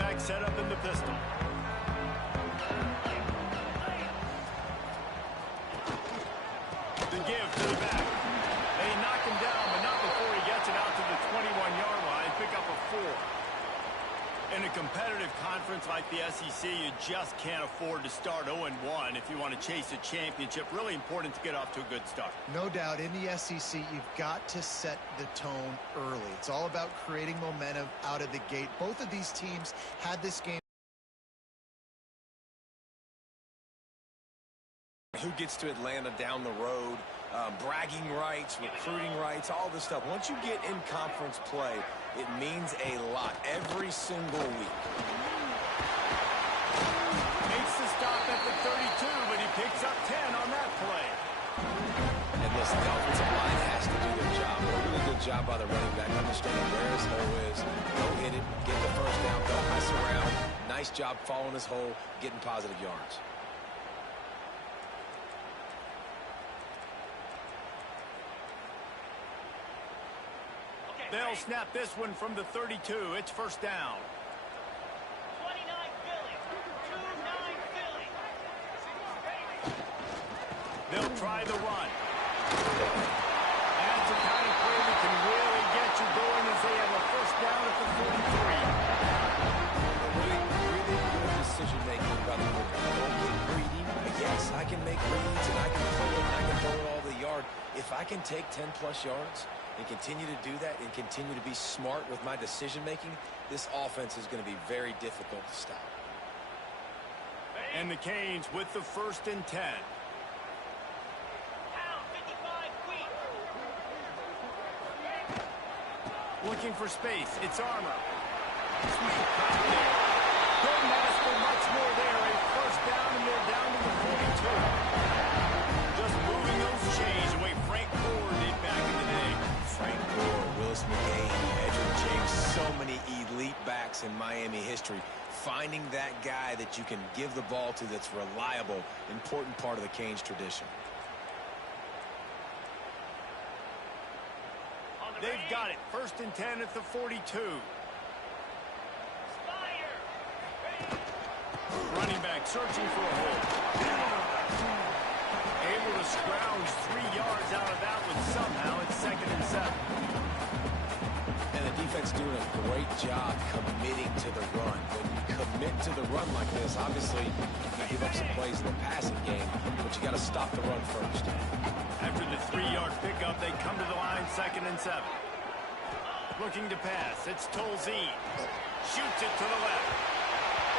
back set up in the pistol. The give to the back. They knock him down, but not before he gets it out to the 21-yard line. Pick up a 4. In a competitive conference like the SEC, you just can't afford to start 0-1 if you want to chase a championship. Really important to get off to a good start. No doubt, in the SEC, you've got to set the tone early. It's all about creating momentum out of the gate. Both of these teams had this game. Who gets to Atlanta down the road, bragging rights, recruiting rights, all this stuff. Once you get in conference play, it means a lot every single week. Makes the stop at the 32, but he picks up 10 on that play. And listen, the offensive line has to do their job. A really good job by the running back, understanding where his hole is. Go hit it, get the first down, don't mess around. Nice job following his hole, getting positive yards. They'll snap this one from the 32. It's first down. 29 Philly. 29 Philly. They'll try the run. That's the kind of play that can really get you going as they have a first down at the 43. Really good decision-making by the quarterback. Don't get greedy. Yes, I can make reads, and I can throw it, and I can throw it all the yard. If I can take 10-plus yards and continue to do that and continue to be smart with my decision-making, this offense is going to be very difficult to stop. And the Canes with the 1st and 10. Looking for space. It's Armour. Sweet cut there. Couldn't ask for much more there. A first down, and they're down to the 42. Just moving those chains away. Frank Gore did back in the day. Frank Gore, Willis McGahee, Edgerrin James, so many elite backs in Miami history. Finding that guy that you can give the ball to that's reliable, important part of the Canes tradition. They've got it. 1st and 10 at the 42. Running back searching for a hole. Able to scrounge 3 yards out of that one somehow. It's 2nd and 7. And the defense doing a great job committing to the run. When you commit to the run like this, obviously you give up some plays in the passing game, but you got to stop the run first. After the 3-yard pickup, they come to the line, 2nd and 7. Looking to pass. It's Tolzien. Shoots it to the left.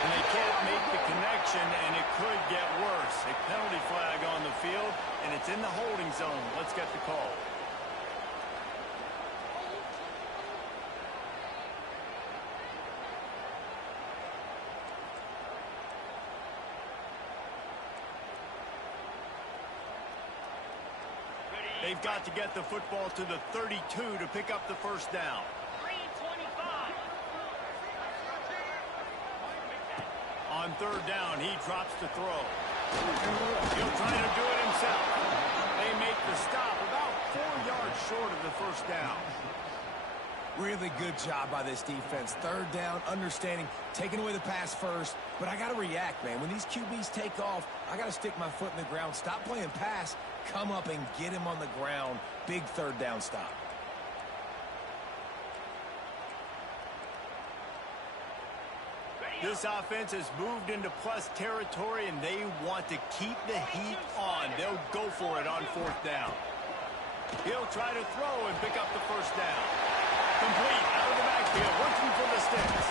And they can't make the connection, and it could get worse. A penalty flag on the field, and it's in the holding zone. Let's get the call. They've got to get the football to the 32 to pick up the first down. 3:25. On 3rd down, he drops to throw. He'll try to do it himself. They make the stop about 4 yards short of the first down. Really good job by this defense. 3rd down, understanding, taking away the pass first. But I got to react, man. When these QBs take off, I got to stick my foot in the ground. Stop playing pass. Come up and get him on the ground. Big 3rd down stop. This offense has moved into plus territory, and they want to keep the heat on. They'll go for it on 4th down. He'll try to throw and pick up the first down. Complete out of the backfield, looking for the sticks.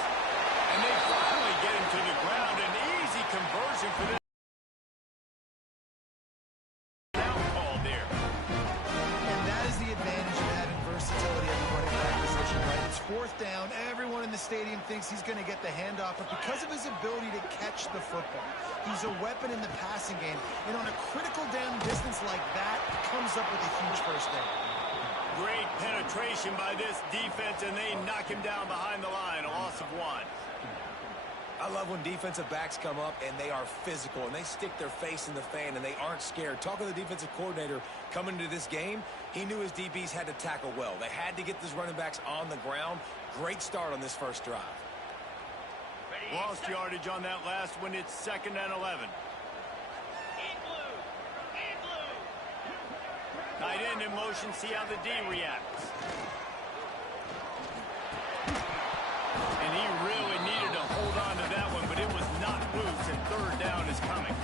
And they finally get him to the ground. An easy conversion for them. Down call there. And that is the advantage of having versatility at the running back position, right? It's 4th down. Everyone in the stadium thinks he's going to get the handoff, but because of his ability to catch the football, he's a weapon in the passing game. And on a critical down distance like that, comes up with a huge first down. Great penetration by this defense, and they knock him down behind the line. A loss of 1. I love when defensive backs come up and they are physical and they stick their face in the fan and they aren't scared. Talking to the defensive coordinator coming into this game, he knew his DBs had to tackle well. They had to get these running backs on the ground. Great start on this first drive. Lost yardage on that last one. It's 2nd and 11. Tight end in motion. See how the D reacts. And he really needed to hold on to that one, but it was not loose, and 3rd down is coming.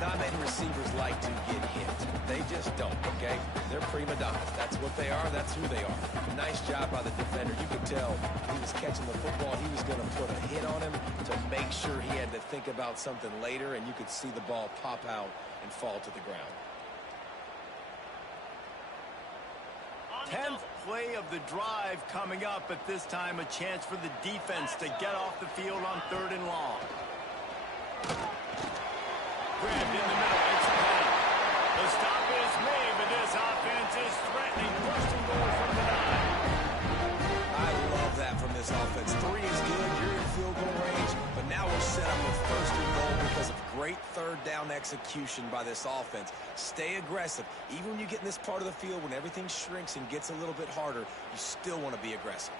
Not many receivers like to get hit. They just don't, okay? They're prima donnas. That's what they are. That's who they are. Nice job by the defender. You could tell he was catching the football. He was going to put a hit on him to make sure he had to think about something later, and you could see the ball pop out and fall to the ground. 10th play of the drive coming up, but this time a chance for the defense to get off the field on 3rd and long. Grabbed in the middle. It's Penny. The stop is made, but this offense is threatening. 1st and goal from the 9. I love that from this offense. 3 is good. You're in field goal range, but now we're set up with 1st and goal because of great 3rd down execution by this offense. Stay aggressive. Even when you get in this part of the field, when everything shrinks and gets a little bit harder, you still want to be aggressive.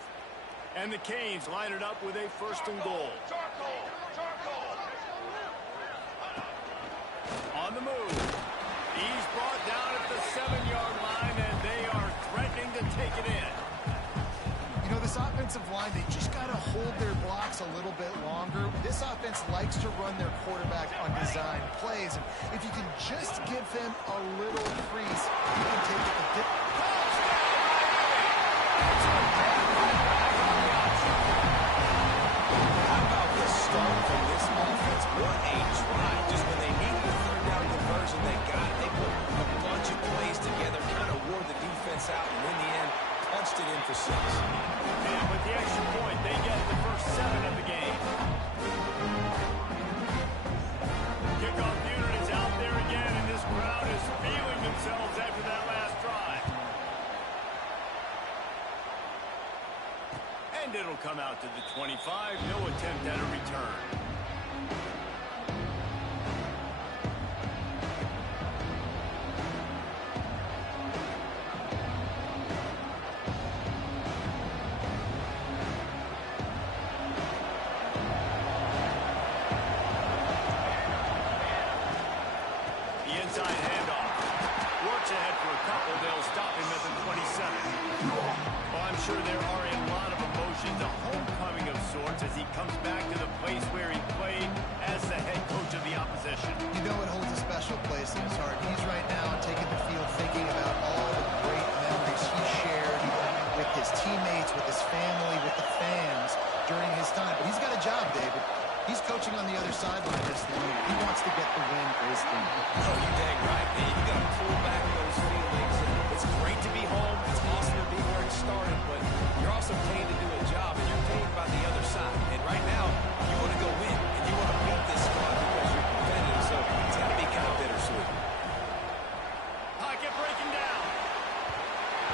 And the Canes line it up with a 1st and goal. On the move. He's brought down at the 7-yard line, and they are threatening to take it in. You know, this offensive line, they just got to hold their blocks a little bit longer. This offense likes to run their quarterback on design plays. And if you can just give them a little crease, you can take it to dip. How about this start from this offense? What a drive. Just when they needed a 3rd down conversion, they got it. They put a bunch of plays together, kind of wore the defense out, and in the end, punched it in for 6. And with the extra point, they get the first 7 of the game. Kickoff unit is out there again, and this crowd is feeling themselves after that last drive. And it'll come out to the 25. No attempt at a return. Sure, there are a lot of emotions, a homecoming of sorts as he comes back to the place where he played as the head coach of the opposition. You know it holds a special place in his heart. He's right now taking the field thinking about all the great memories he shared with his teammates, with his family, with the fans during his time. But he's got a job, David. He's coaching on the other sideline this morning. He wants to get the win for his team. Oh, you dang right, man. You got to pull back those feelings. It's great to be home. It's awesome to be where it started, but you're also paid to do a job, and you're paid by the other side. And right now, you want to go win, and you want to beat this squad because you're competitive, so it's got to be kind of bittersweet. Pocket breaking down.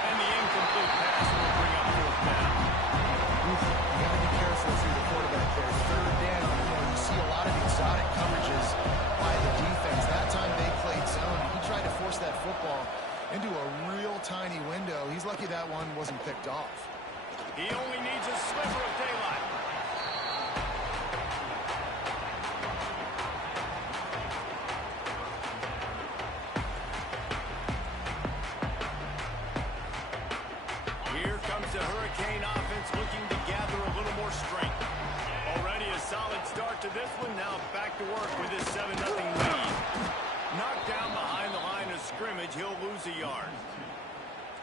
And the incomplete pass will bring up 4th down. You got to be careful through the quarterback there. 3rd down. You see a lot of exotic coverages by the defense. That time they played zone. He tried to force that football into a real tiny window. He's lucky that one wasn't picked off. He only needs a sliver of daylight. Here comes the Hurricane offense looking to gather a little more strength. Already a solid start to this one. Now back to work with his 7-0 lead. Knocked down behind the line of scrimmage. He'll lose a yard.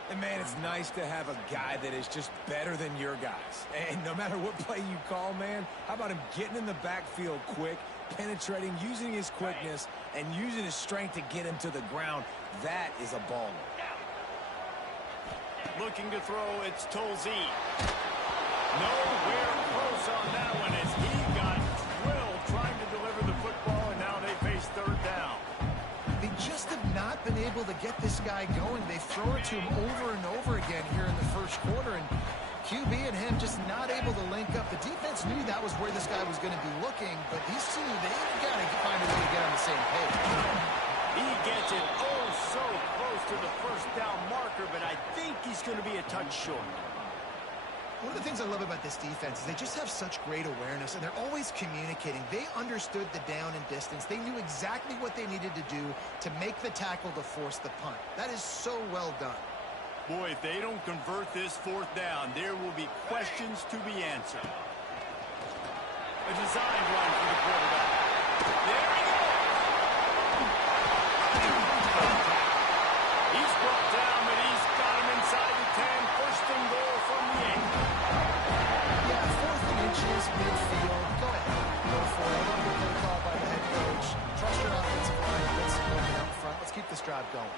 And, man, it's nice to have a guy that is just better than your guys. And no matter what play you call, man, how about him getting in the backfield quick, penetrating, using his quickness, and using his strength to get him to the ground? That is a baller. Looking to throw, it's Tolzien. Nowhere close on that one as he got drilled trying to deliver the football, and now they face 3rd down. They just have not been able to get this guy going. They throw it to him over and over again here in the first quarter, and QB and him just not able to link up. The defense knew that was where this guy was going to be looking, but these two, they've got to find a way to get on the same page. He gets it oh so close to the 1st down marker, but I think he's going to be a touch short. One of the things I love about this defense is they just have such great awareness, and they're always communicating. They understood the down and distance. They knew exactly what they needed to do to make the tackle to force the punt. That is so well done. Boy, if they don't convert this fourth down, there will be questions to be answered. A design run for the quarterback. There he goes. He's brought down, but he's got him inside the 10. First and goal from the 8. Yeah, 4th and inches, midfield. Go ahead. Go for it. A good play call by the head coach. Trust your offensive line. Put some movement up front. Let's keep this drive going.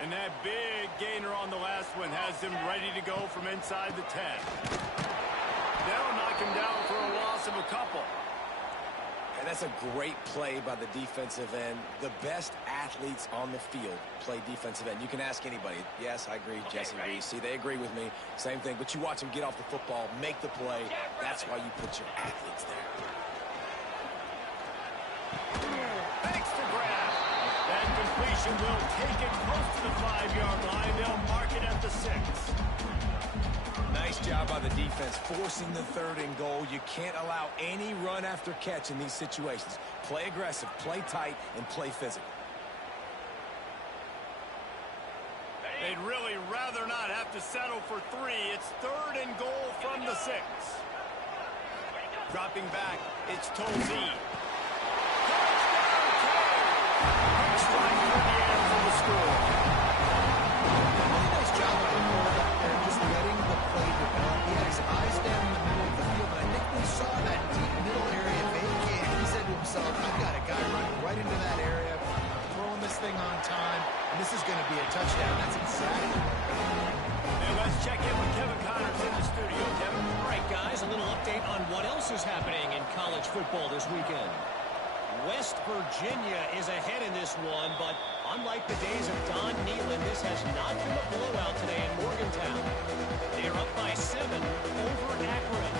And that big gainer on the last one has him ready to go from inside the 10. They'll knock him down for a loss of a couple. And that's a great play by the defensive end. The best athletes on the field play defensive end. You can ask anybody. Yes, I agree. Jesse agrees. See, they agree with me. Same thing. But you watch them get off the football, make the play. That's why you put your athletes there. Thanks for grab. That completion will take it close to the 5-yard line. They'll mark it at the 6. Nice job by the defense, forcing the 3rd and goal. You can't allow any run after catch in these situations. Play aggressive, play tight, and play physical. They'd really rather not have to settle for 3. It's 3rd and goal from the 6. Dropping back, it's Tolzien. Touchdown, for the end for the score. Really nice job by the quarterback there, just letting the play develop. He had his eyes down in the middle of the field, and I think we saw that deep middle area vacate. He said to himself, I've got a guy running right into that area, throwing this thing on time, and this is going to be a touchdown. That's exactly what happened. And let's check in with Kevin Connors in the studio. Kevin? All right, guys, a little update on what else is happening in college football this weekend. West Virginia is ahead in this one, but unlike the days of Don Nehlen, this has not been a blowout today in Morgantown. They're up by 7 over Akron.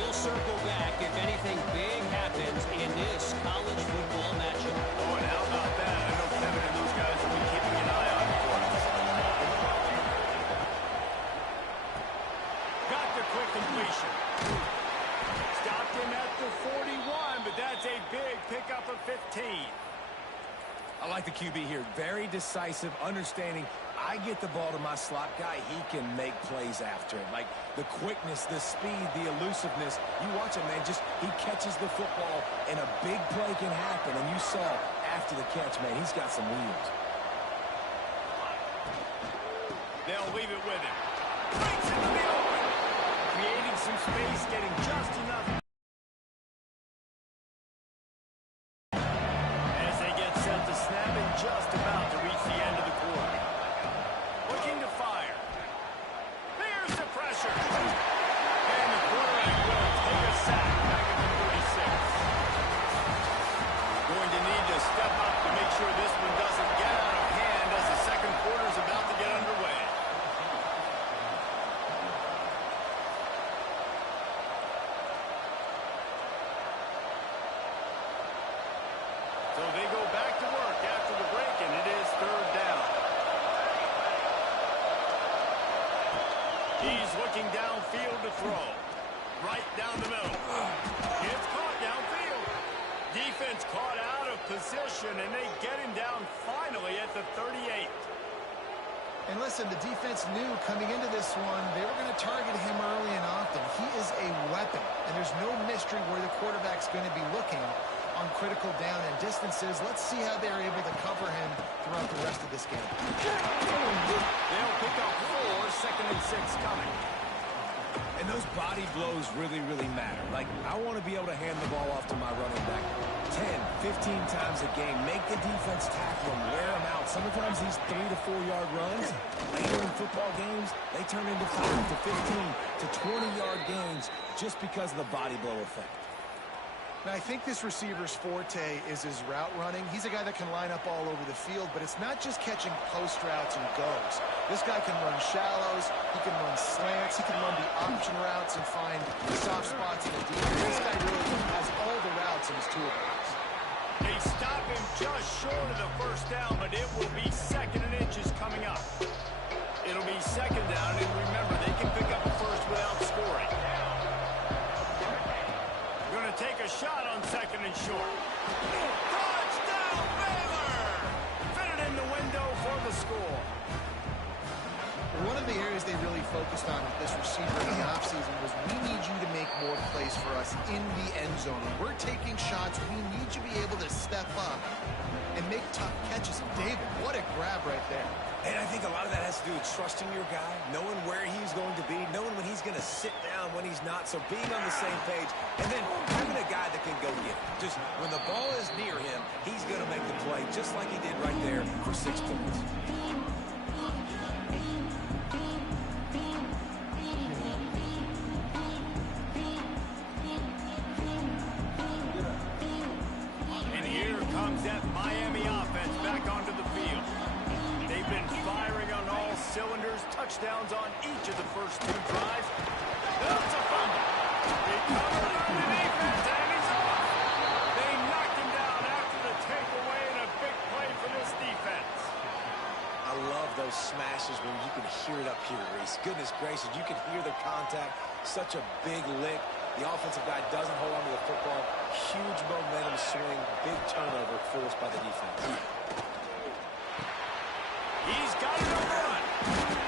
We'll circle back if anything big happens in this college football matchup. Oh, and how about that? I know Kevin and those guys will be keeping an eye on for us. Got the quick completion. Stopped him at the 41, but that's a big pickup of 15. I like the QB here. Very decisive, understanding. I get the ball to my slot guy. He can make plays after it. Like the quickness, the speed, the elusiveness. You watch him, man. Just he catches the football, and a big play can happen. And you saw after the catch, man, he's got some wheels. They'll leave it with him. Breaks into the open. Creating some space, getting just enough. As they get set to snap and just about to reach the end of the quarter. Looking to fire. There's the pressure. And the quarterback will take a sack back at the 36. Going to need to step up to make sure this one doesn't get out of hand as the second quarter is about to get underway. So they go back to work after the break, and it is 3rd down. He's looking downfield to throw. Right down the middle. It's caught downfield. Defense caught out of position, and they get him down finally at the 38. And listen, the defense knew coming into this one, they were going to target him early and often. He is a weapon, and there's no mystery where the quarterback's going to be looking on critical down and distances. Let's see how they're able to cover him throughout the rest of this game. They'll pick up 4, 2nd and 6 coming. And those body blows really, really matter. Like, I want to be able to hand the ball off to my running back 10, 15 times a game. Make the defense tackle him, wear him out. Sometimes these 3 to 4 yard runs, later in football games, they turn into 5 to 15 to 20 yard gains just because of the body blow effect. Now, I think this receiver's forte is his route running. He's a guy that can line up all over the field, but it's not just catching post routes and goes. This guy can run shallows, he can run slants, he can run the option routes and find soft spots in the defense. This guy really has all the routes in his toolbox. They stop him just short of the first down, but it will be 2nd and inches coming up. It'll be 2nd down, and remember, they can pick up a first without the offseason was, we need you to make more plays for us in the end zone. When we're taking shots, we need you to be able to step up and make tough catches. David, what a grab right there. And I think a lot of that has to do with trusting your guy, knowing where he's going to be, knowing when he's going to sit down, when he's not, so being on the same page, and then having a guy that can go get it. Just when the ball is near him, he's going to make the play, just like he did right there for 6 points. And here comes that Miami offense back onto the field. They've been firing on all cylinders, touchdowns on each of the first 2 drives. That's a fumble. They covered on the defense, and he's off. They knocked him down after the takeaway, and a big play for this defense. I love those smashes when you can hear it up here, Reese. Goodness gracious, you can hear the contact. Such a big lick. The offensive guy doesn't hold on to the football. Huge momentum swing, big turnover forced by the defense. He's got it on the run.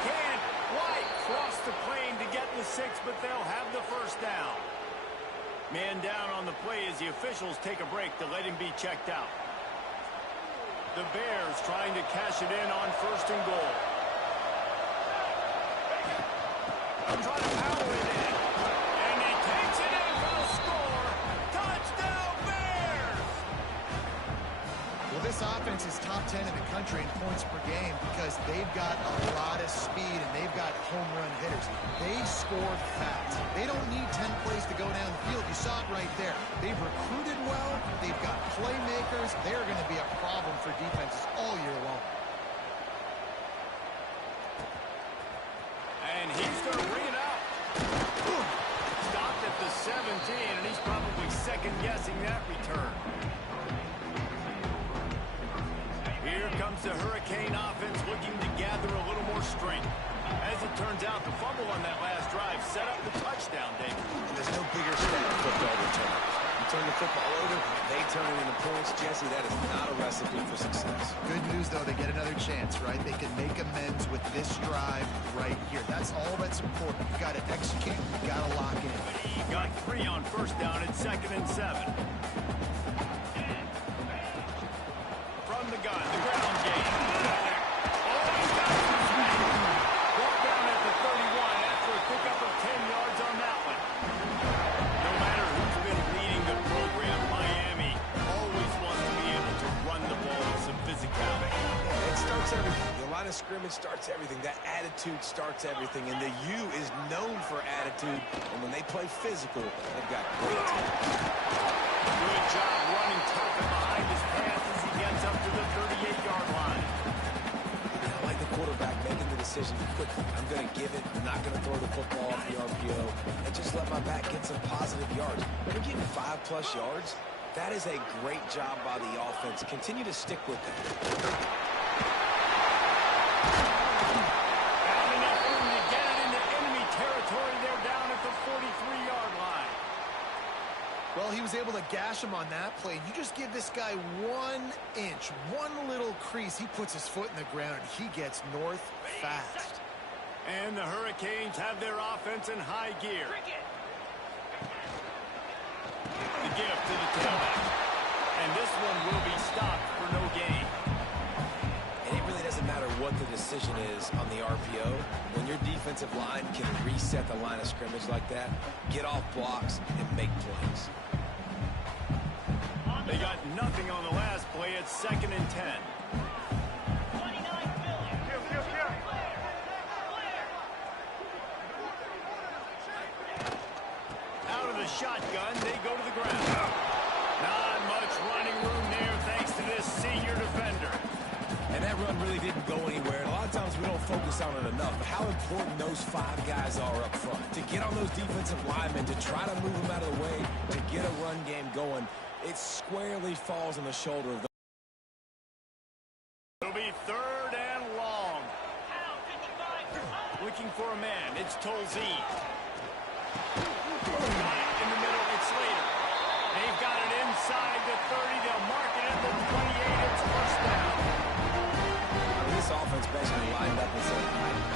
Can't quite cross the plane to get the 6, but they'll have the first down. Man down on the play as the officials take a break to let him be checked out. The Bears trying to cash it in on 1st and goal. Trying to power it in. And he takes it in for the score. Touchdown, Bears! Well, this offense is top 10 in the country in points per game because they've got a lot of speed and they've got home run hitters. They score fast. They don't need 10 plays to go down the field. You saw it right there. They've recruited well. They've got playmakers. They're going to be a problem for defenses all year long. And he's going to bring it out. Stopped at the 17, and he's probably second-guessing that return. Here comes the Hurricane offense looking to gather a little more strength. As it turns out, the fumble on that last drive set up the touchdown, David. And there's no bigger stat in football return. You turn the football over, they turn it into points. Jesse, that is not a recipe for success. Good news, though, they get another chance, right? They can make amends with this drive right here. That's all that's important. You got to execute. You got to lock in. Got 3 on 1st down at 2nd and 7. From the gun, the ground game. Oh, he's got it. Brought down at the 31 after a pickup of 10 yards on that one. No matter who's been leading the program, Miami always wants to be able to run the ball with some physicality. It starts everything. The line of scrimmage starts everything. That attitude starts everything. And the U is known for attitude. And when they play physical, they've got great teams. Good job running tough and behind his pass as he gets up to the 38-yard line. I like the quarterback making the decision quickly. I'm going to give it. I'm not going to throw the football off the RPO and just let my back get some positive yards. When you're getting 5+ yards, that is a great job by the offense. Continue to stick with that. Found enough room to get it into enemy territory. They're down at the 43-yard line. Well, he was able to gash him on that play. You just give this guy 1 inch, one little crease. He puts his foot in the ground, and he gets north fast. And the Hurricanes have their offense in high gear. The gift to the tailback. And this one will be stopped for no gain. And it really doesn't matter what the decision is on the RPO. When your defensive line can reset the line of scrimmage like that, get off blocks and make plays. They got nothing on the last play at 2nd and 10. 29 billion. Out of the shotgun, they go to the ground. Not much running room there thanks to this senior defender. And that run really didn't go anywhere. And a lot of times we don't focus on it enough. But how important those 5 guys are up front. To get on those defensive linemen, to try to move them out of the way, to get a run game going, it squarely falls on the shoulder of the... It'll be 3rd and long. Looking for a man. It's Tolzien. Got it in the middle. It's Slater. They've got it inside the 30. They'll mark it at the 28. It's 1st down. This offense basically lined up and said,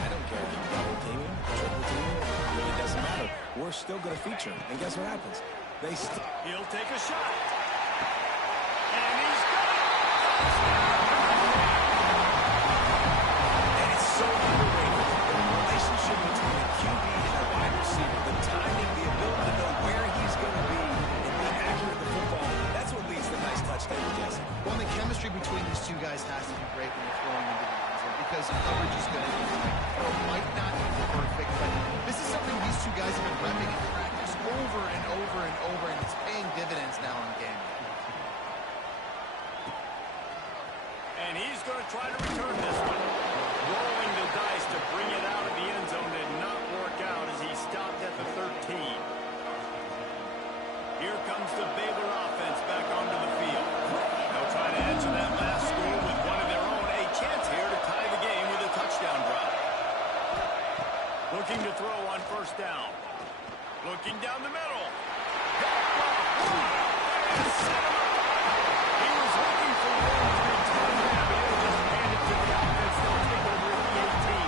I don't care if you double team him, triple team him, it really doesn't matter. we're still going to feature him. And guess what happens? He'll take a shot. And he's got it. And it's so underrated. The relationship between the QB and the wide receiver, the timing, the ability to know where he's going to be and be accurate with the football, that's what leads to nice touchdowns, Jesse. Well, the chemistry between these two guys has to be great when you're throwing into the end zone because the coverage is going to be like, throw might not be perfect, but this is something these two guys have been repping in practice over and over and over, and it's paying dividends now on game day. And he's going to try to return this one. Rolling the dice to bring it out of the end zone did not work out as he stopped at the 13. Here comes the Baylor offense back onto the field. They'll try to answer that last score with one of their own. A chance here to tie the game with a touchdown drive. Looking to throw on first down. Looking down the middle. He was looking for room to return that, but he'll just hand it to the offense. They'll take over at the 18.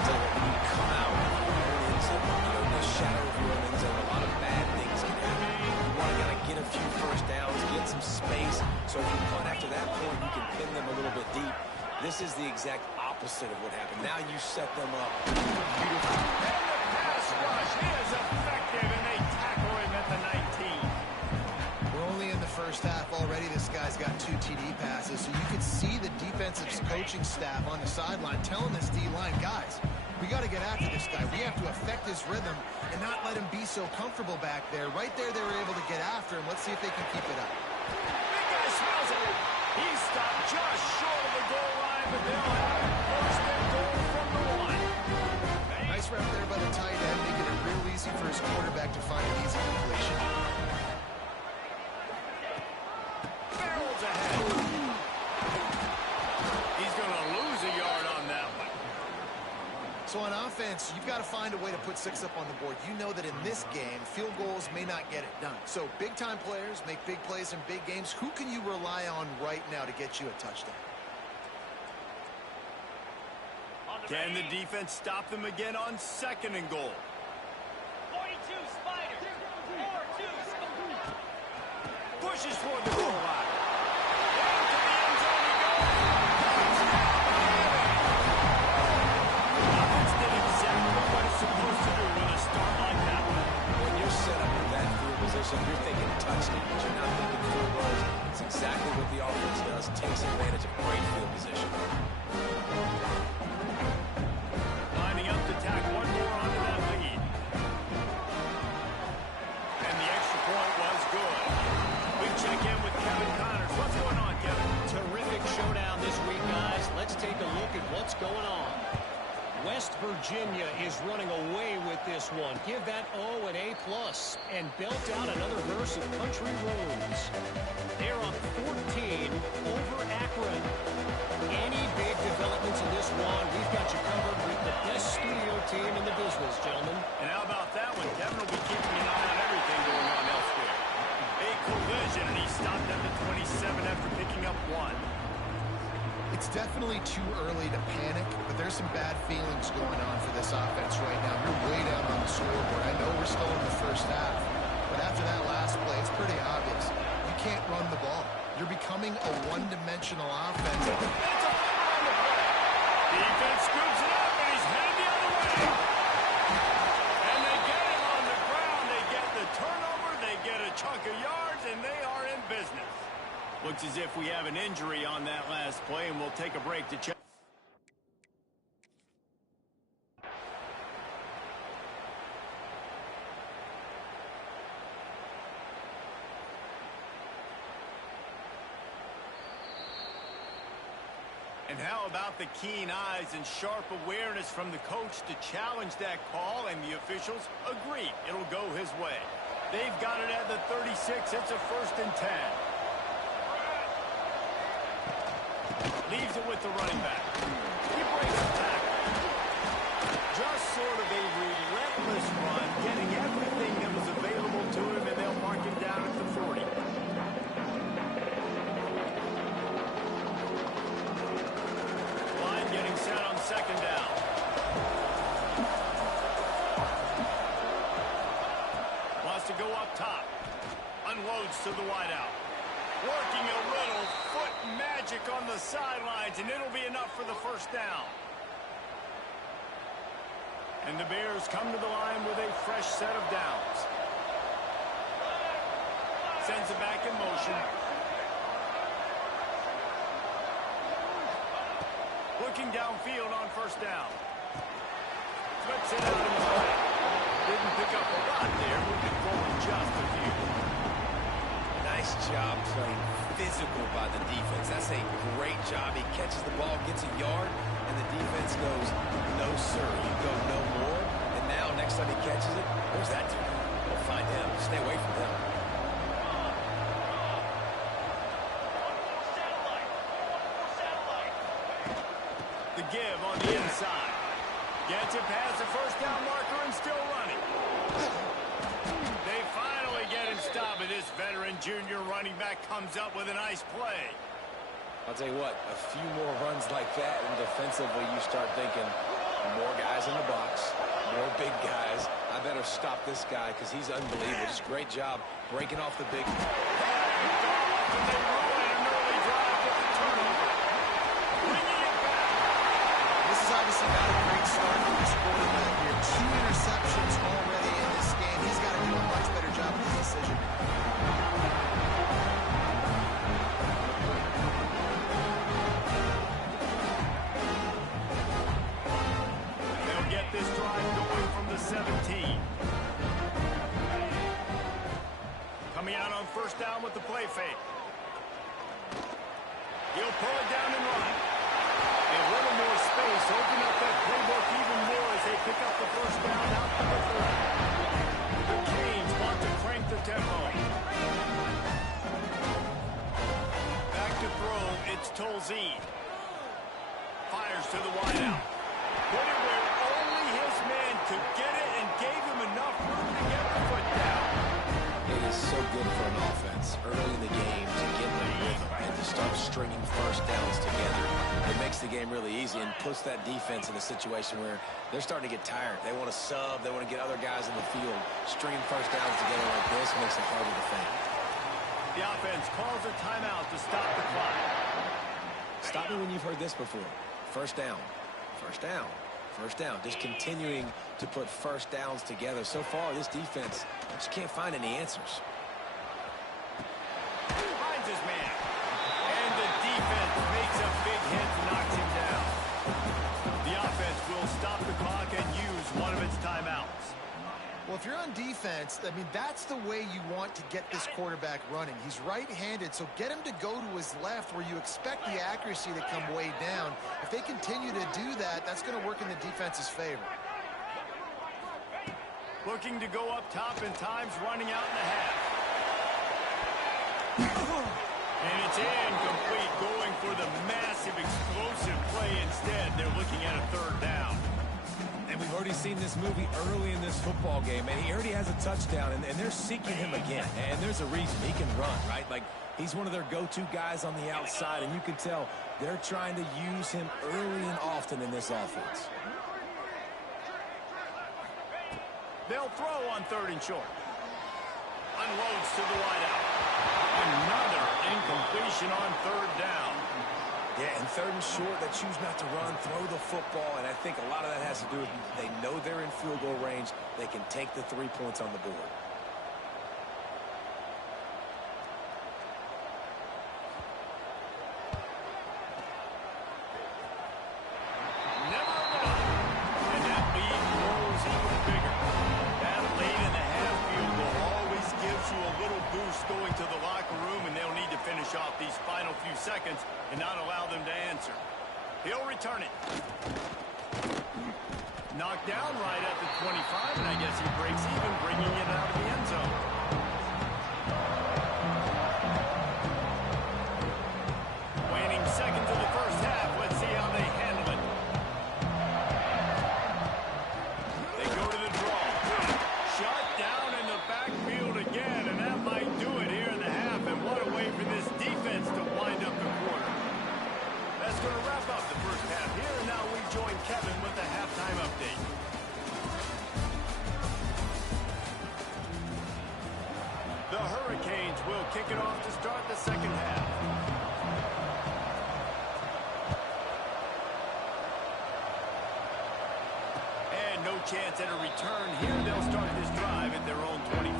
So when you come out of your own end zone, the shadow of your own end zone, a lot of bad things can happen. You want to kind of get a few first downs, get some space, so if you punt after that point, you can pin them a little bit deep. This is the exact opposite of what happened. Now you set them up beautifully. And the pass rush is effective, and they tackle him at the 19. We're only in the first half already. This guy's got 2 TD passes, so you could see the defensive coaching staff on the sideline telling this D-line, guys, we got to get after this guy. We have to affect his rhythm and not let him be so comfortable back there. Right there, they were able to get after him. Let's see if they can keep it up. Big guy smells it. He stopped just short of the goal line, but they'll have it first and goal from the 1. Nice route there by the tight end, making it real easy for his quarterback to find an easy completion. Barrels ahead. He's going to lose a yard on that one. So on offense, you've got to find a way to put 6 up on the board. You know that in this game, field goals may not get it done. So big-time players make big plays in big games. Who can you rely on right now to get you a touchdown? Can the defense stop them again on 2nd and goal? 42 Spider. 4-2 Spider. Pushes toward the goal line. Down to the end zone he goes. Offense did exactly what it's supposed to do with a start like that one. When you're set up in that field position, you're thinking touchdowns. You're not thinking field goals. It's exactly what the offense does. Takes advantage of great field position. Lining up to tack one more onto that lead. And the extra point was good. We check in with Kevin Connors. What's going on, Kevin? Terrific showdown this week, guys. Let's take a look at what's going on. West Virginia is running away with this one. Give that O an A+, and belt out another verse of country roads. They're up 14 over Akron. Any big developments in this one, we've got you covered with the best studio team in the business, gentlemen. And how about that one? Kevin will be keeping an eye on everything going on elsewhere. A collision, and he stopped at the 27 after picking up 1. It's definitely too early to panic, but there's some bad feelings going on for this offense right now. You're way down on the scoreboard. I know we're still in the first half, but after that last play, it's pretty obvious. You can't run the ball. You're becoming a one-dimensional offense. It's a fumble on the play. Defense scoops it up, and he's headed the other way. And they get him on the ground. They get the turnover. They get a chunk of yards, and they are in business. Looks as if we have an injury on that last play, and we'll take a break to check. And how about the keen eyes and sharp awareness from the coach to challenge that call, and the officials agree it'll go his way. They've got it at the 36. It's a 1st and 10. Leaves it with the running back. He breaks the tackle. Just sort of a relentless run, getting everything that was available to him, and they'll mark him down at the 40. Line getting set on 2nd down. go up top. Unloads to the wideout. Working a little foot magic on the sidelines, and it'll be enough for the first down. And the Bears come to the line with a fresh set of downs. Sends it back in motion. Looking downfield on first down. Flips it out in the play. Didn't pick up a lot there. Moving forward just a few. Nice job playing physical by the defense. That's a great job. He catches the ball, gets a yard, and the defense goes, no, sir, you go no more. And now, next time he catches it, where's that dude? We'll find him. Stay away from him. The give on the inside. Gets it past the first down marker and still running. They finally get him stopped, and this veteran junior running back comes up with a nice play. I'll tell you what, a few more runs like that, and defensively you start thinking, more guys in the box, more big guys. I better stop this guy because he's unbelievable. Just great job breaking off the big. They ruin an early drive with the turnover. Bringing it back. This is obviously not a great start for this quarterback here. 2 interceptions already in this game. He's got to do a much better job with his decision. They'll get this drive going from the 17. Coming out on first down with the play fake. He'll pull it down and run. A little more space, open up that playbook even more as they pick up the first down out to the 30. The Canes want to crank the tempo. Back to throw, it's Tolzien. Fires to the wideout. Put it where only his man could get it and gave him enough room to get the foot down. It is so good for an offense early in the game to get the rhythm and to start stringing first downs together. It makes the game really easy and puts that defense in a situation where they're starting to get tired. They want to sub. They want to get other guys in the field. Stringing first downs together like this makes it harder to defend. The offense calls a timeout to stop the clock. Stop me when you've heard this before. First down. First down. First down. Just continuing to put first downs together. So far, this defense just can't find any answers. Finds his man. And the defense makes a big hit and knocks him down. The offense will stop the clock and use one of its timeouts. Well, if you're on defense, I mean, that's the way you want to get this quarterback running. He's right-handed, so get him to go to his left where you expect the accuracy to come way down. If they continue to do that, that's going to work in the defense's favor. Looking to go up top, and time's running out in the half. And it's incomplete, going for the massive, explosive play instead. They're looking at a third down. And we've already seen this movie early in this football game, and he already has a touchdown, and they're seeking him again. And there's a reason. He can run, right? Like, he's one of their go-to guys on the outside, and you can tell they're trying to use him early and often in this offense. They'll throw on third and short. Unloads to the wideout. Another incompletion on third down. Yeah, and third and short, they choose not to run, throw the football, and I think a lot of that has to do with they know they're in field goal range. They can take the 3 points on the board. Never enough. And that lead grows even bigger. That late in the half field goal always gives you a little boost going to the locker room, and they'll need to finish off these final few seconds and not allow them to answer. He'll return it. Knocked down right at the 25, and I guess he breaks even, bringing it out of the end zone. Waning seconds of the first half. Let's see how they handle it. They go to the draw. Shut down in the backfield again, and that might do it here in the half. And what a way for this defense to wind up the quarter. That's going to wrap up the first half here, and now we join Kevin with the halftime update. kick it off to start the second half. And no chance at a return here. They'll start this drive at their own 25.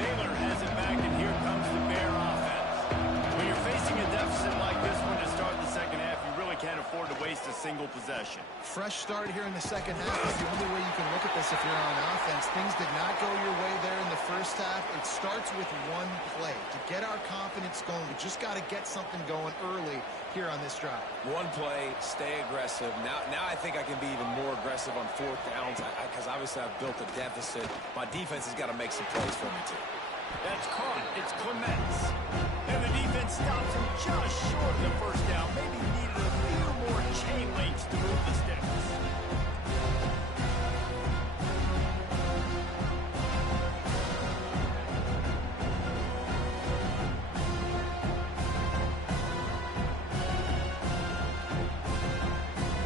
Baylor has it back, and here comes the Bear offense. When you're facing a deficit like this one to start the second half, you really can't afford to waste a single possession. Fresh start here in the second half is the only way you can look at this if you're on offense. Things did not go your way there in the first half. It starts with one play. To get our confidence going, we just got to get something going early here on this drive. One play, stay aggressive. Now I think I can be even more aggressive on fourth downs because obviously I've built a deficit. My defense has got to make some plays for me too. That's caught. It's Clements. And the defense stops him just short of the first down. Maybe needed a few more chain links to move the sticks.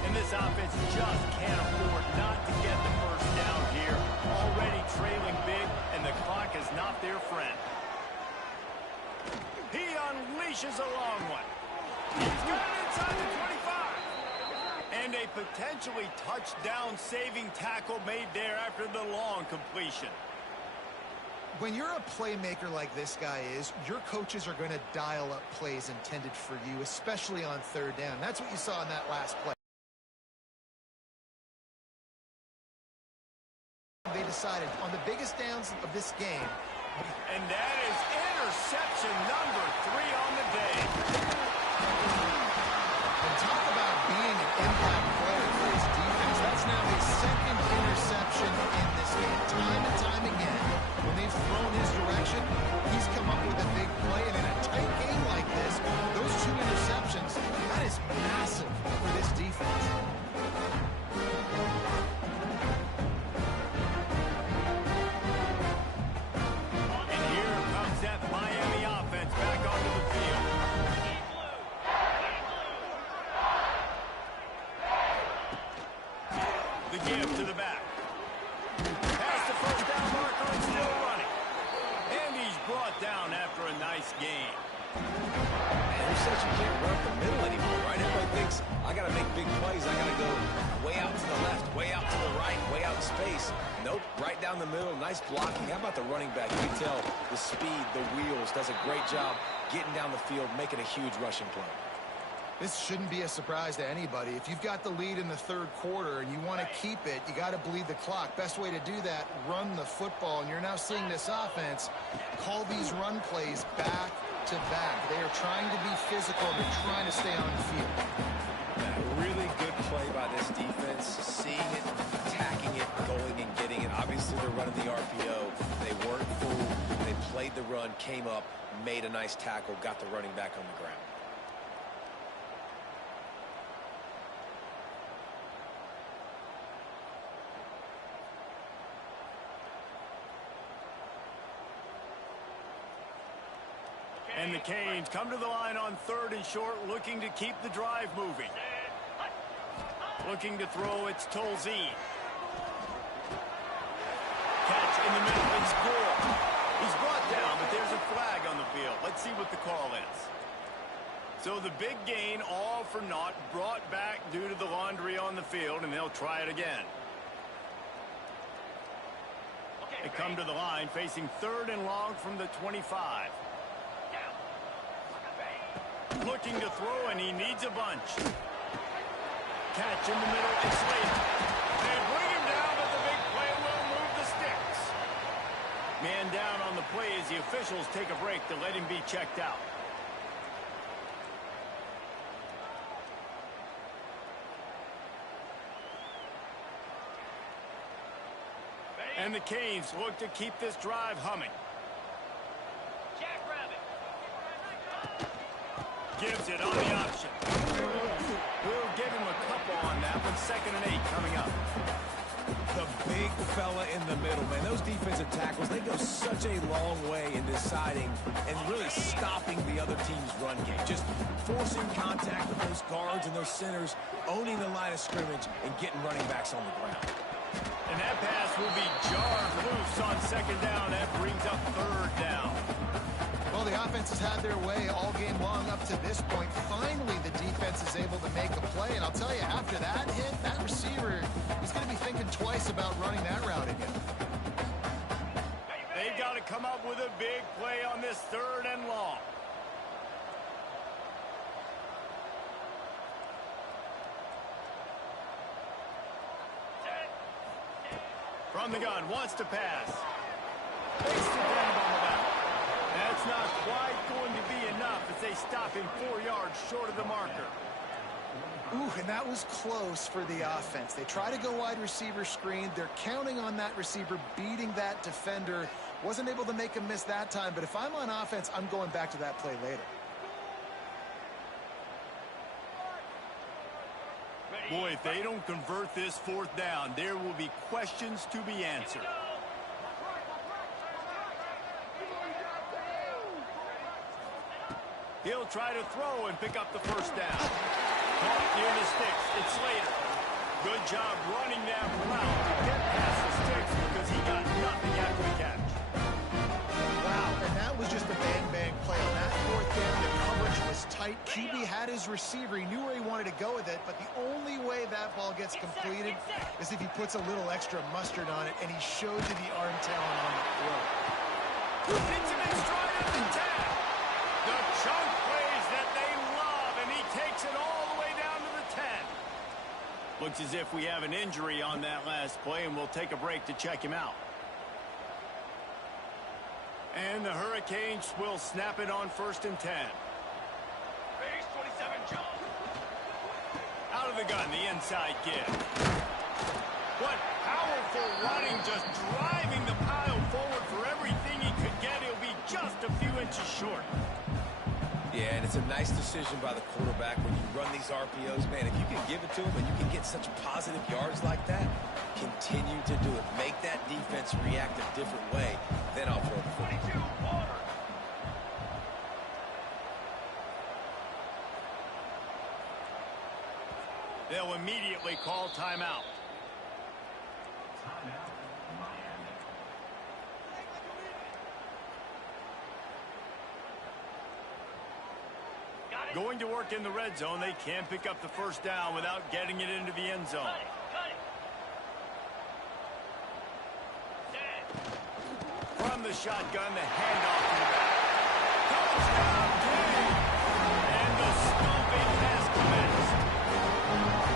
And this offense just can't afford not to get the first down here. Already trailing big, and the clock is not their friend. He unleashes a long one. He's got it inside the 25. And a potentially touchdown-saving tackle made there after the long completion. When you're a playmaker like this guy is, your coaches are going to dial up plays intended for you, especially on third down. That's what you saw in that last play. They decided on the biggest downs of this game. And that is interception number 3 on the day. And talk about being an impact player for his defense. That's now his second interception in this game. Time and time again, when they've thrown his direction, he's come up with a big play. And in a tight game like this, those 2 interceptions, that is massive for this defense. The give to the back. Past the first down marker and still running. And he's brought down after a nice game. Man, who says you can't run up the middle anymore, right? Everybody thinks, I got to make big plays. I got to go way out to the left, way out to the right, way out in space. Nope, right down the middle. Nice blocking. How about the running back? You can tell the speed, the wheels, does a great job getting down the field, making a huge rushing play. This shouldn't be a surprise to anybody. If you've got the lead in the third quarter and you want to keep it, you got to bleed the clock. Best way to do that, run the football. And you're now seeing this offense call these run plays back to back. They are trying to be physical. They're trying to stay on the field. A really good play by this defense, seeing it, attacking it, going and getting it. Obviously, they're running the RPO. They weren't fooled. They played the run, came up, made a nice tackle, got the running back on the ground. And the Canes come to the line on 3rd and short, looking to keep the drive moving. Looking to throw, it's Tolzien. Catch in the middle, it's Gore. He's brought down, but there's a flag on the field. Let's see what the call is. So the big gain, all for naught, brought back due to the laundry on the field, and they'll try it again. They come to the line, facing 3rd and long from the 25. Looking to throw, and he needs a bunch. Catch in the middle, it's Slater. They bring him down, but the big play will move the sticks. Man down on the play as the officials take a break to let him be checked out. And the Canes look to keep this drive humming. Gives it on the option. We'll give him a couple on that one. 2nd and 8 coming up. The big fella in the middle, man. Those defensive tackles, they go such a long way in deciding and really stopping the other team's run game. Just forcing contact with those guards and those centers, owning the line of scrimmage, and getting running backs on the ground. And that pass will be jarred loose on second down. That brings up third down. Well, the offense has had their way all game long up to this point. Finally, the defense is able to make a play. And I'll tell you, after that hit, that receiver is going to be thinking twice about running that route again. They've got to come up with a big play on this third and long. From the gun, wants to pass. Face the ground on the back. That's not quite going to be enough as they stop him 4 yards short of the marker. Ooh, and that was close for the offense. They try to go wide receiver screen. They're counting on that receiver beating that defender. Wasn't able to make a miss that time, but if I'm on offense, I'm going back to that play later. Boy, if they don't convert this fourth down, there will be questions to be answered. He'll try to throw and pick up the first down. Caught near the sticks. It's Slater. Good job running that route to get past the sticks because he got nothing after the catch. Wow, and that was just a bang-bang play. On that fourth down, the coverage was tight. QB had his receiver. He knew where he wanted to go with it, but the only way that ball gets completed is if he puts a little extra mustard on it, and he showed you the arm talent on the throw. Hits him in stride at the 10. The chunk plays that they love, and he takes it all the way down to the 10. Looks as if we have an injury on that last play, and we'll take a break to check him out. And the Hurricanes will snap it on 1st and 10. Base 27, John. Out of the gun, the inside give. What powerful running, just driving the pile forward for everything he could get. He'll be just a few inches short. Yeah, and it's a nice decision by the quarterback when you run these RPOs. Man, if you can give it to him and you can get such positive yards like that, continue to do it. Make that defense react a different way. Then I'll throw the football. They'll immediately call timeout. Going to work in the red zone. They can't pick up the first down without getting it into the end zone. From the shotgun, the handoff to the back. Touchdown, King! And the stomping has commenced.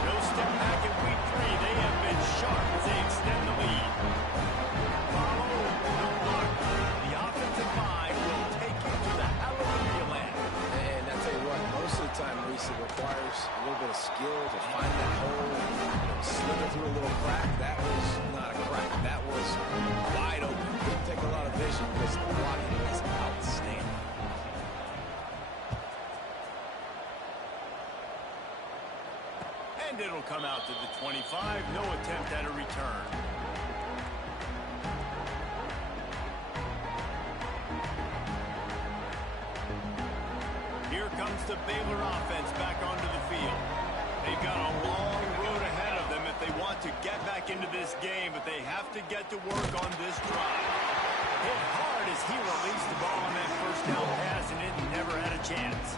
No step back in week 3. They have been sharp as they extend the lead. Follow the block. The offensive line will take you to the hallelujah land. And I tell you what, most of the time, Reese, it requires a little bit of skill to find that hole, slither through a little crack. That was not a crack. That was wide open. Didn't take a lot of vision because the blocking was outstanding. And it'll come out to the 25. No attempt at a return. Here comes the Baylor offense back onto the field. They've got a long road ahead of them if they want to get back into this game, but they have to get to work on this drive. Hit hard as he released the ball on that first down pass, and it never had a chance.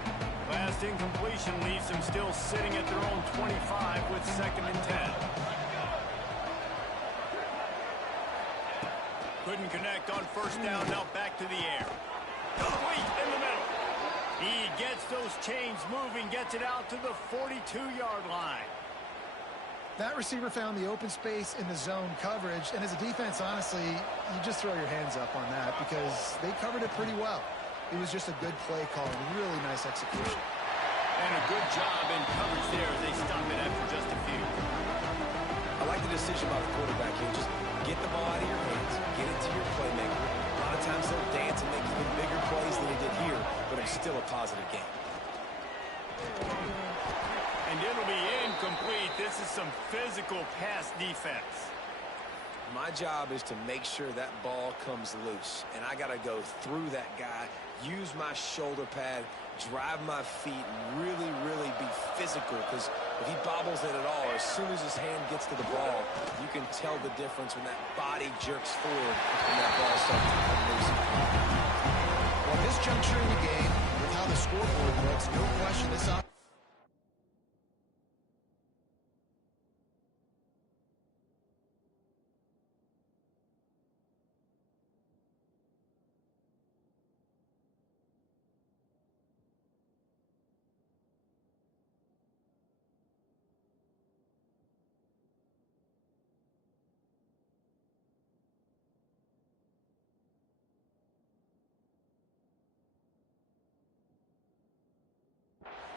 Last incompletion leaves them still sitting at their own 25 with 2nd and 10. Couldn't connect on first down, now back to the air. Complete in the middle. He gets those chains moving, gets it out to the 42-yard line. That receiver found the open space in the zone coverage, and as a defense, honestly, you just throw your hands up on that because they covered it pretty well. It was just a good play call and really nice execution. And a good job in coverage there as they stop it after just a few. I like the decision by the quarterback here. Just get the ball out of your hands, get it to your playmaker. A lot of times they'll dance and make even bigger plays than he did here, but it's still a positive game. And it'll be incomplete. This is some physical pass defense. My job is to make sure that ball comes loose, and I got to go through that guy, use my shoulder pad, drive my feet, and really, really be physical, because if he bobbles it at all, as soon as his hand gets to the ball, you can tell the difference when that body jerks forward and that ball starts to come loose. Well, this juncture in the game, with how the scoreboard looks, no question this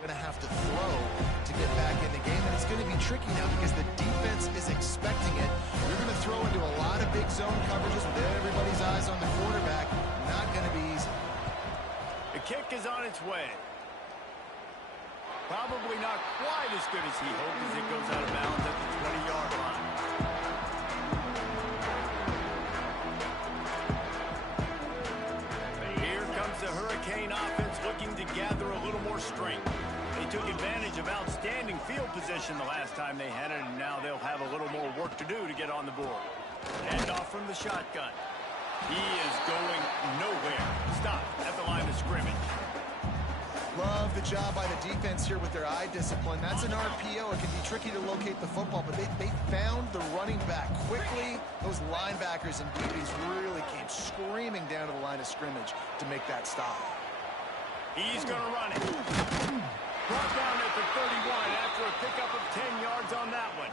going to have to throw to get back in the game, and it's going to be tricky now because the defense is expecting it. You're going to throw into a lot of big zone coverages with everybody's eyes on the quarterback. Not going to be easy. The kick is on its way. Probably not quite as good as he hoped as it goes out of bounds at the 20-yard line. Here comes the Hurricane offense looking to gather a little more strength. They took advantage of outstanding field position the last time they had it, and now they'll have a little more work to do to get on the board. Hand off from the shotgun. He is going nowhere. Stop at the line of scrimmage. Love the job by the defense here with their eye discipline. That's an RPO. It can be tricky to locate the football, but they found the running back quickly. Those linebackers and DBs really came screaming down to the line of scrimmage to make that stop. He's going to run it. Brought down at the 31 after a pickup of 10 yards on that one.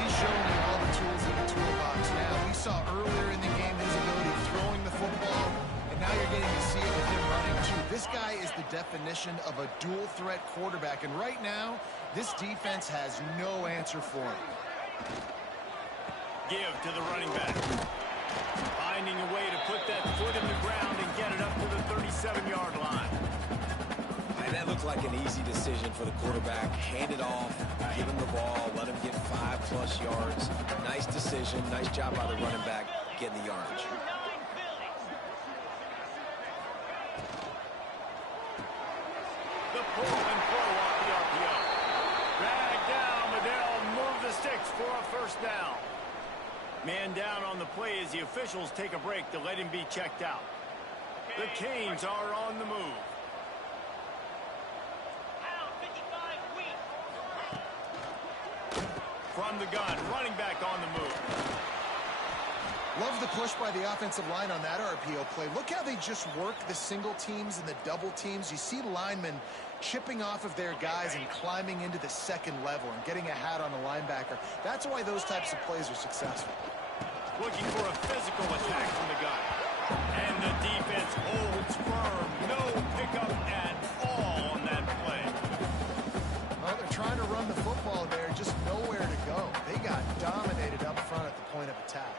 He's showing you all the tools in the toolbox now. We saw earlier in the game his ability of throwing the football, and now you're getting to see it with him running too. This guy is the definition of a dual threat quarterback, and right now, this defense has no answer for him. Give to the running back. Finding a way to put that foot in the ground and get it up to the 37-yard line. And that looked like an easy decision for the quarterback. Hand it off, give him the ball, let him get 5+ yards. Nice decision, nice job by the running back getting the yardage. The pull and throw off the RPO. Drag down, but they'll move the sticks for a first down. Man down on the play as the officials take a break to let him be checked out. The Canes are on the move. From the gun, running back on the move. Love the push by the offensive line on that RPO play. Look how they just work the single teams and the double teams. You see linemen chipping off of their guys and climbing into the second level and getting a hat on the linebacker. That's why those types of plays are successful. Looking for a physical attack from the gun. And the defense holds firm. No pickup at all on that play. Well, they're trying to run the football there, just nowhere to go. They got dominated up front at the point of attack.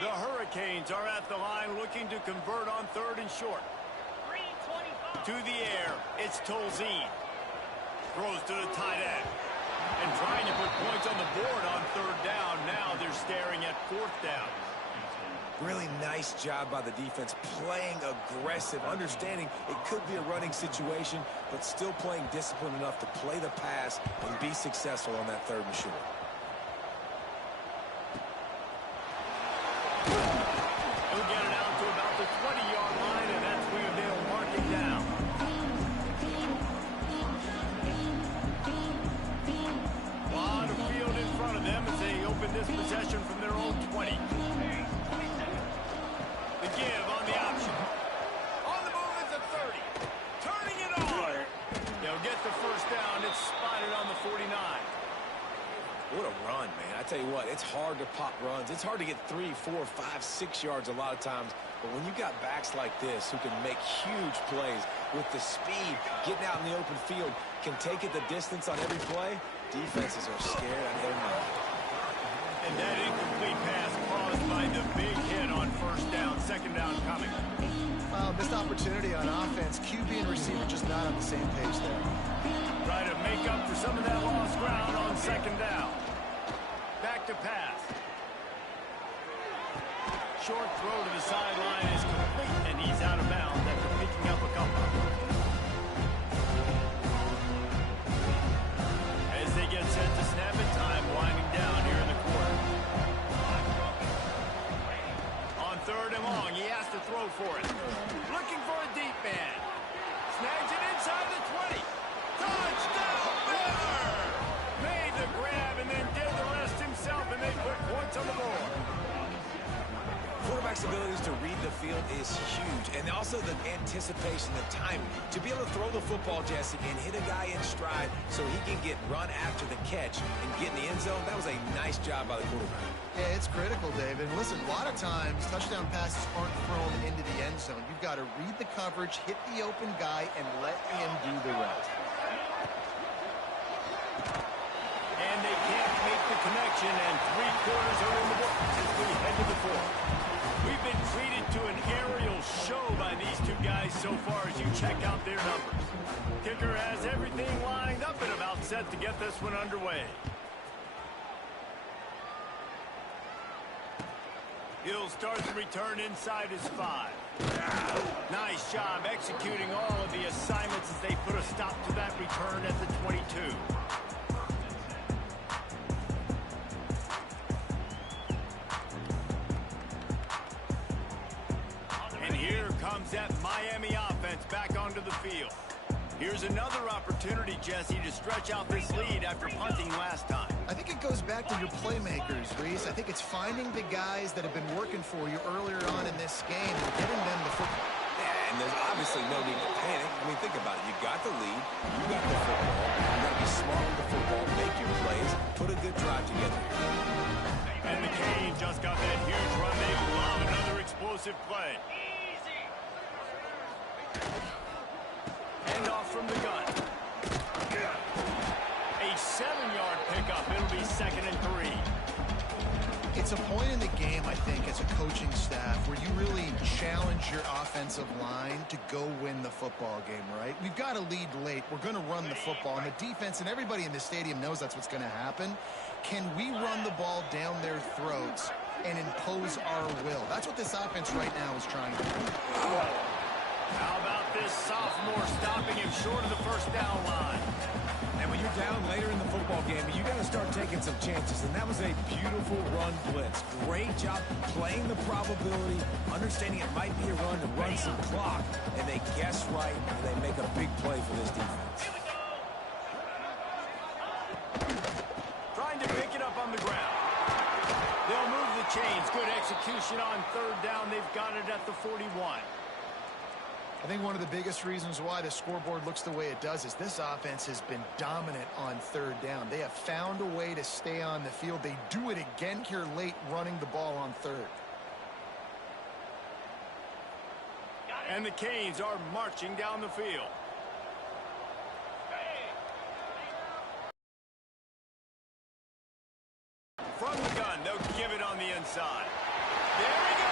The Hurricanes are at the line looking to convert on 3rd and short. To the air, it's Tolzien. Throws to the tight end. And trying to put points on the board on 3rd down. Now they're staring at 4th down. Really nice job by the defense, playing aggressive, understanding it could be a running situation, but still playing disciplined enough to play the pass and be successful on that 3rd and short. He'll get it out to about the 20-yard line, and that's where they'll mark it down. A lot of field in front of them as they open this possession from their own 20. The give on the option. On the move is a 30. Turning it on. They'll get the first down. It's spotted on the 49. What a run, man. I tell you what, it's hard to pop runs. It's hard to get 3, 4, 5, 6 yards a lot of times. But when you got backs like this who can make huge plays with the speed, getting out in the open field, can take it the distance on every play, defenses are scared out of their mind. And that incomplete pass caused by the big hit on 1st down, 2nd down coming. Missed opportunity on offense. QB and receiver just not on the same page there. Try to make up for some of that lost ground on 2nd down. Back to pass. short throw to the sideline is complete, and he's out of bounds after picking up a couple. As they get set to snap it, time winding down here in the quarter. On third and long, he has to throw for it. Looking for a deep man. Snags it inside the 20. Touchdown, Baylor! Made the grab and then did the rest himself, and they put points on the board. Quarterback's abilities to read the field is huge, and also the anticipation, the timing. To be able to throw the football, Jesse, and hit a guy in stride so he can get run after the catch and get in the end zone, that was a nice job by the quarterback. Yeah, it's critical, David. Listen, a lot of times, touchdown passes aren't thrown into the end zone. You've got to read the coverage, hit the open guy, and let him do the rest. And they can't make the connection, and 3 quarters are in the books as we head to the fourth. We've been treated to an aerial show by these two guys so far as you check out their numbers. Kicker has everything lined up and about set to get this one underway. He'll start the return inside his 5. Nice job executing all of the assignments as they put a stop to that return at the 22. And here comes that Miami offense back onto the field. Here's another opportunity, Jesse, to stretch out this lead after punting last time. I think it goes back to your playmakers, Reese. I think it's finding the guys that have been working for you earlier on in this game and getting them the football. Yeah, and there's obviously no need to panic. I mean, think about it. You got the lead. You got the football. You got to be smart with the football, make your plays, put a good drive together. And the Canes just got that huge run. They love another explosive play. Hand off from the gun. A 7-yard pickup. It'll be 2nd and 3. It's a point in the game, I think, as a coaching staff where you really challenge your offensive line to go win the football game, right? We've got to lead late. We're going to run the football. And the defense and everybody in the stadium knows that's what's going to happen. Can we run the ball down their throats and impose our will? That's what this offense right now is trying to do. How about this sophomore stopping him short of the first down line? And when you're down later in the football game, you got to start taking some chances. And that was a beautiful run blitz. Great job playing the probability, understanding it might be a run to run some clock. And they guess right, and they make a big play for this defense. Trying to pick it up on the ground. They'll move the chains. Good execution on 3rd down. They've got it at the 41. I think one of the biggest reasons why the scoreboard looks the way it does is this offense has been dominant on 3rd down. They have found a way to stay on the field. They do it again here late, running the ball on 3rd. And the Canes are marching down the field. From the gun, they'll give it on the inside. There he goes.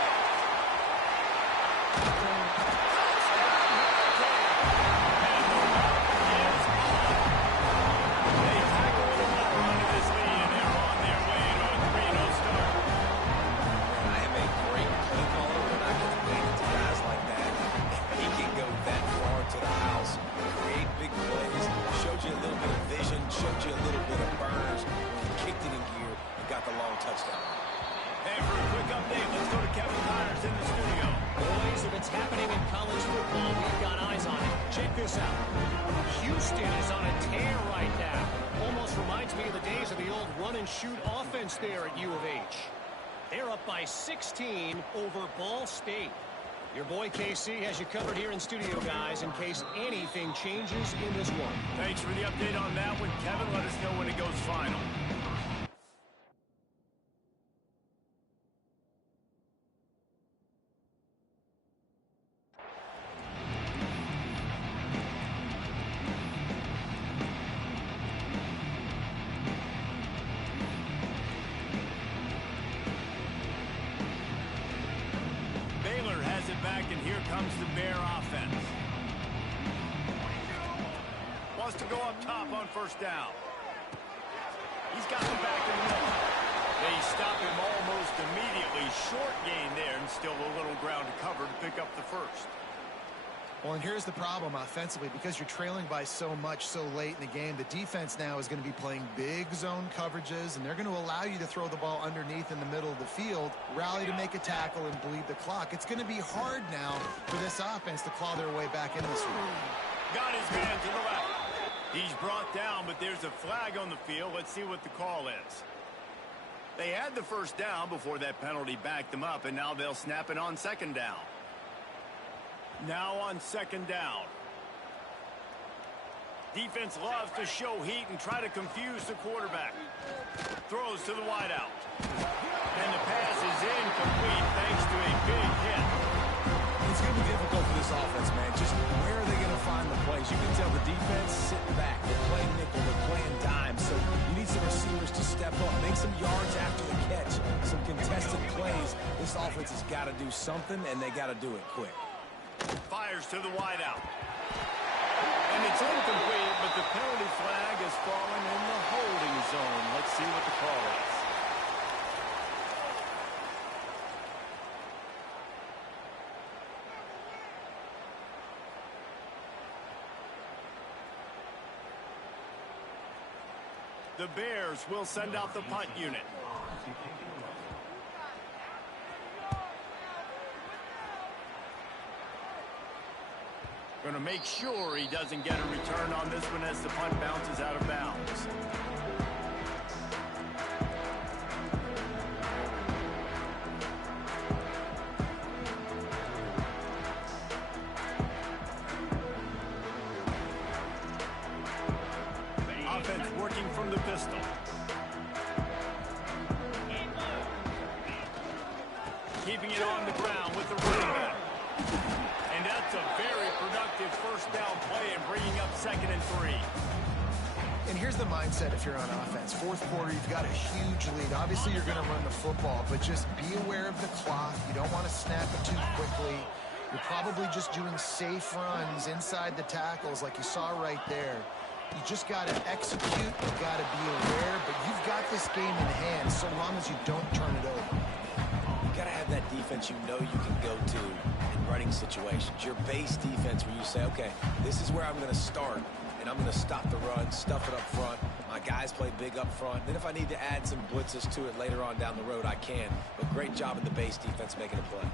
Touchdown. And for a quick update, let's go to Kevin Connors in the studio. Boys, if it's happening in college football, we've got eyes on it. Check this out. Houston is on a tear right now. Almost reminds me of the days of the old run-and-shoot offense there at U of H. They're up by 16 over Ball State. Your boy KC has you covered here in studio, guys, in case anything changes in this one. Thanks for the update on that one, Kevin. Let us know when it goes final. Baylor has it back, and here comes the Bear offense. Wants to go up top on 1st down. He's got the back in the middle. They stop him almost immediately. Short gain there and still a little ground to cover to pick up the first. Well, and here's the problem offensively. Because you're trailing by so much so late in the game, the defense now is going to be playing big zone coverages, and they're going to allow you to throw the ball underneath in the middle of the field, rally to make a tackle, and bleed the clock. It's going to be hard now for this offense to claw their way back in this one. Got his man to the left. He's brought down, but there's a flag on the field. Let's see what the call is. They had the first down before that penalty backed them up, and now they'll snap it on second down. Now on second down. Defense loves to show heat and try to confuse the quarterback. Throws to the wideout. And the pass is incomplete thanks to a big hit. It's going to be difficult for this offense, man. Just where are they going to find the plays? You can tell the defense sitting back. They're playing nickel. They're playing dime. So you need some receivers to step up, make some yards after the catch, some contested plays. This offense has got to do something, and they got to do it quick. Fires to the wideout. And it's incomplete, but the penalty flag has fallen in the holding zone. Let's see what the call is. The Bears will send out the punt unit. Going to make sure he doesn't get a return on this one as the punt bounces out of bounds. Offense working from the pistol. Keeping it on the ground with the running back. And that's a very productive first down play and bringing up 2nd and 3. And here's the mindset if you're on offense. Fourth quarter, you've got a huge lead. Obviously, you're going to run the football, but just be aware of the clock. You don't want to snap it too quickly. You're probably just doing safe runs inside the tackles like you saw right there. You just got to execute. You've got to be aware, but you've got this game in hand so long as you don't turn it over. You got to have that defense you know you can go to in running situations. Your base defense where you say, okay, this is where I'm going to start, and I'm going to stop the run, stuff it up front. My guys play big up front. Then if I need to add some blitzes to it later on down the road, I can. But great job in the base defense making a play.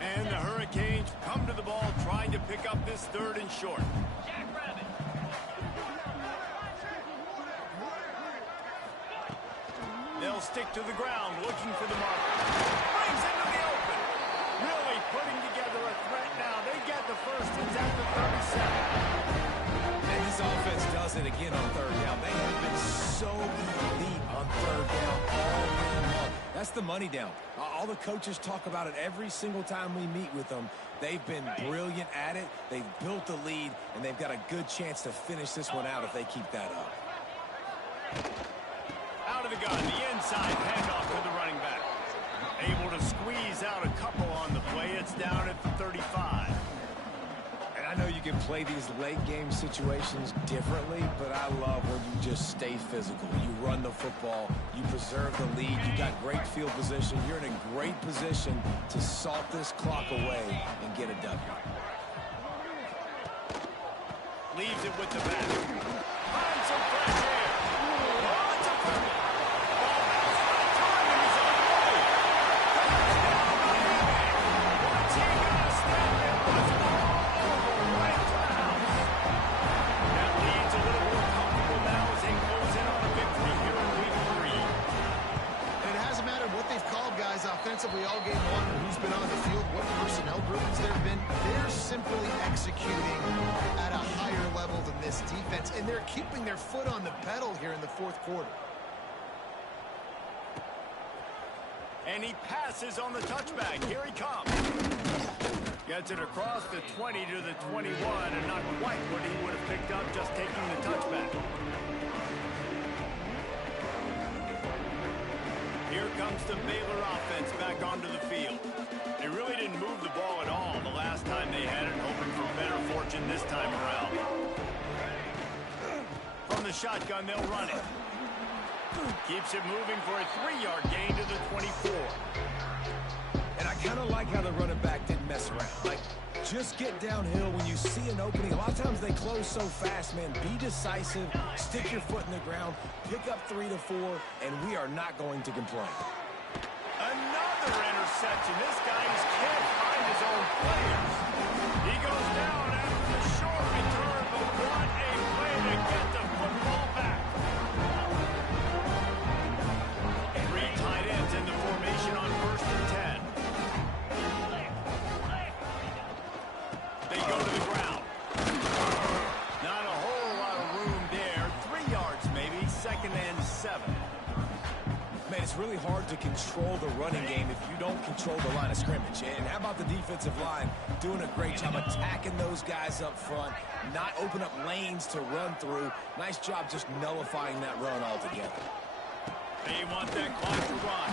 And the Hurricanes come to the ball trying to pick up this 3rd and short. They'll stick to the ground looking for the marker. Brings into the open. Really putting together a threat now. They get the first. It's at the 37. And this offense does it again on 3rd down. They have been so elite on 3rd down all game long. That's the money down. All the coaches talk about it every single time we meet with them. They've been brilliant at it. They've built the lead, and they've got a good chance to finish this one out if they keep that up. Out of the gun, the inside handoff to the running back. Able to squeeze out a couple on the play. It's down at the 35. And I know you can play these late game situations differently, but I love when you just stay physical. You run the football, you preserve the lead, you got great field position. You're in a great position to salt this clock away and get a W. Leaves it with the back. Finds some fresh air. Oh, it's a fumble. Ball bounces by time and he's on the way. Touchdown, Miami. Once he got a snap, it was all right to the house. That lead's a little more comfortable now as they close in on a victory here in week 3. And it hasn't mattered what they've called, guys, offensively all game long, or who's been on the field, what personnel groupings there have been. They're simply executing at a higher level than this defense, and they're keeping their foot on the pedal here in the 4th quarter. And he passes on the touchback. Here he comes. Gets it across the 20 to the 21, and not quite what he would have picked up just taking the touchback. Here comes the Baylor offense back onto the field. They really didn't move the ball at all the last time they had it, hoping for better fortune possession this time around. From the shotgun, they'll run it. Keeps it moving for a 3-yard gain to the 24. And I kind of like how the running back didn't mess around. Like, just get downhill when you see an opening. A lot of times they close so fast, man. Be decisive, stick your foot in the ground, pick up 3 to 4, and we are not going to complain. Another interception. This guy just can't find his own players. He goes down after the short return, but what a play to get the football back. 3 tight ends in the formation on 1st and 10. They go to the ground. Not a whole lot of room there. 3 yards maybe, 2nd and 7. Man, it's really hard to control the running game if you don't control the line of scrimmage. And how about the defensive line doing a great job attacking those guys up front, not open up lanes to run through. Nice job just nullifying that run altogether. They want that clock to run.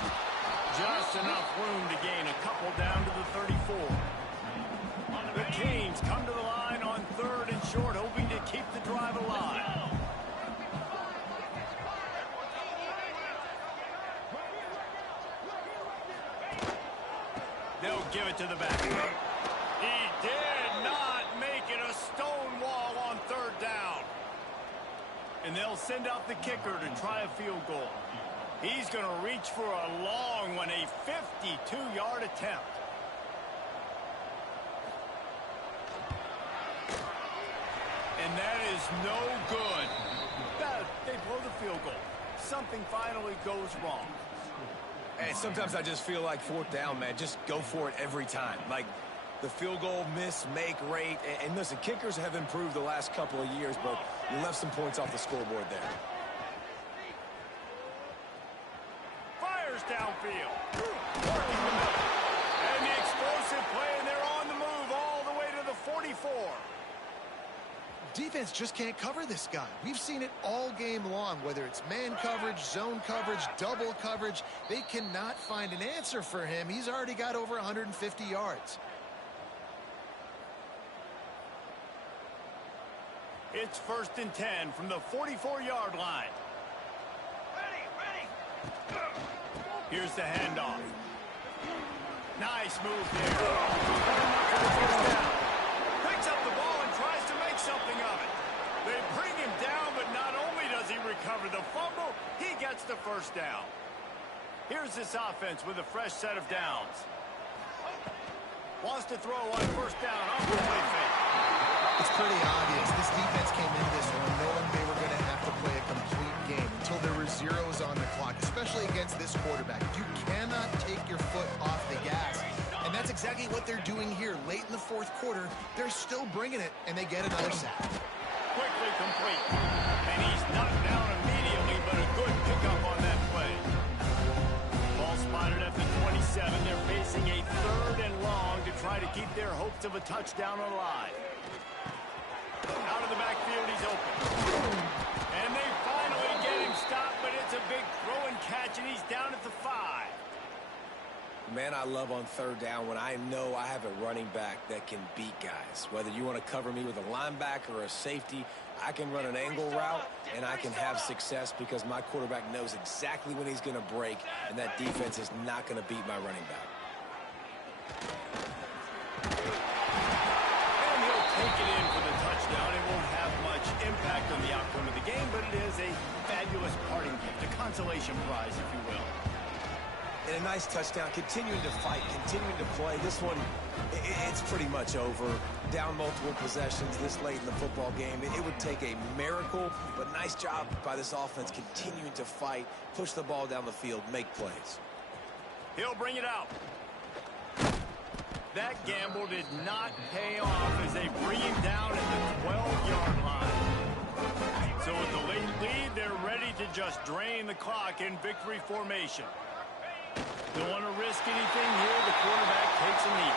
Just enough room to gain a couple down to the 34. The Canes come to the line on 3rd and short, hoping to keep the drive alive. They'll give it to the back. He did not make it a stone wall on 3rd down. And they'll send out the kicker to try a field goal. He's going to reach for a long one, a 52-yard attempt. And that is no good. They blow the field goal. Something finally goes wrong. Hey, sometimes I just feel like 4th down, man. Just go for it every time. Like the field goal miss-make rate. And listen, kickers have improved the last couple of years, but you left some points off the scoreboard there. Fires downfield. Working the middle. And the explosive play, and they're on the move all the way to the 44. Defense just can't cover this guy. We've seen it all game long, whether it's man coverage, zone coverage, double coverage. They cannot find an answer for him. He's already got over 150 yards. It's 1st and 10 from the 44-yard line. Ready. Here's the handoff. Nice move there. For the 1st down. Picks up the ball and tries to make something of it. They bring him down, but not only does he recover the fumble, he gets the 1st down. Here's this offense with a fresh set of downs. Wants to throw on 1st down off the play fake. It's pretty obvious. This defense came into this one knowing they were going to have to play a complete game until there were zeros on the clock, especially against this quarterback. You cannot take your foot off the gas. And that's exactly what they're doing here. Late in the 4th quarter, they're still bringing it, and they get another sack. Quickly complete. And he's knocked down immediately, but a good pickup on that play. Ball spotted at the 27. They're facing a 3rd and long to try to keep their hopes of a touchdown alive. Out of the backfield, he's open. And they finally get him stopped, but it's a big throw and catch, and he's down at the 5. Man, I love on 3rd down when I know I have a running back that can beat guys. Whether you want to cover me with a linebacker or a safety, I can run an angle route, and I can have success because my quarterback knows exactly when he's going to break, and that defense is not going to beat my running back. And he'll take it in for the touchdown. It won't have much impact on the outcome of the game, but it is a fabulous parting gift, a consolation prize, if you will. And a nice touchdown, continuing to fight, continuing to play. This one, it's pretty much over. Down multiple possessions this late in the football game. It would take a miracle, but nice job by this offense continuing to fight, push the ball down the field, make plays. He'll bring it out. That gamble did not pay off as they bring him down at the 12-yard line. So with the late lead, they're ready to just drain the clock in victory formation. Don't want to risk anything here. The quarterback takes a knee.